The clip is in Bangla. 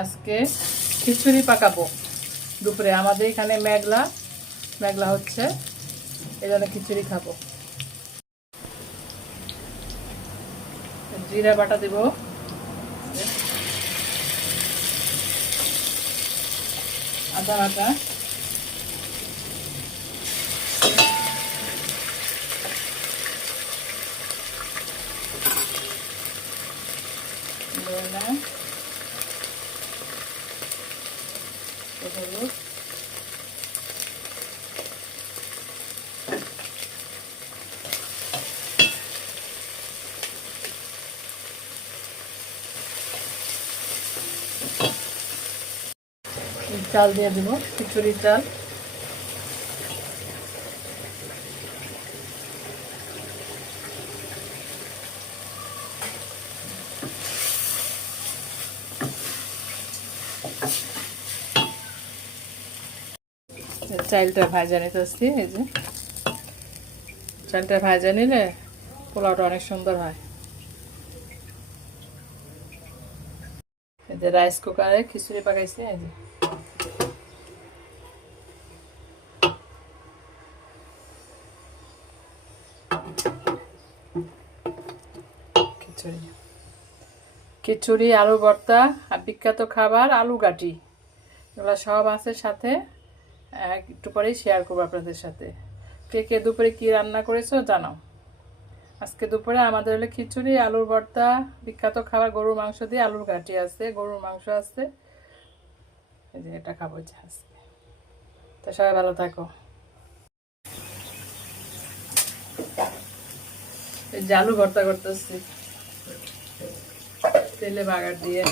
আজকে খিচুড়ি পাকাবো দুপুরে। আমাদের এখানে মেঘলা মেঘলা হচ্ছে, এই জন্য খিচুড়ি খাবো। জিরা বাটা দেব, আদা বাটা, হলুদ, চাল দিয়ে দেবো, খিচুড়ির চাল। চালটা ভাজা নিতে আসছি। এই যে চালটা ভাজা নিলে পোলাওটা অনেক সুন্দর হয়। এই যে রাইস কুকারে খিচুড়ি পাকাইছি। এই যে খিচুড়ি, খিচুড়ি, আলু ভর্তা আর বিখ্যাত খাবার আলু ঘাটি, এগুলো সব আছে সাথে। একটু পরেই শেয়ার করবো আপনাদের সাথে। কে কে দুপুরে কি রান্না করেছো জানাও। আজকে দুপুরে আমাদের হলো খিচুড়ি, আলুর ভর্তা, বিখ্যাত খাবার গরুর মাংস দিয়ে আলুর ঘাটি আছে, গরুর মাংস আছে। এই যে এটা খাবো আজকে। তো সবাই ভালো থাকো। এই যে আলু ভর্তা করতেছি তেলে বাগার দিয়ে।